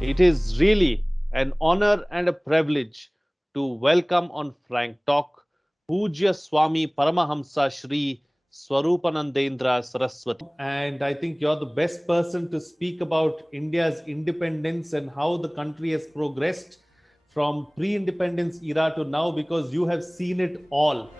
It is really an honor and a privilege to welcome on Frank Talk Pujya Swami Paramhamsa Shri Swaroopanendra Saraswati. And I think you're the best person to speak about India's independence and how the country has progressed from pre-independence era to now, because you have seen it all.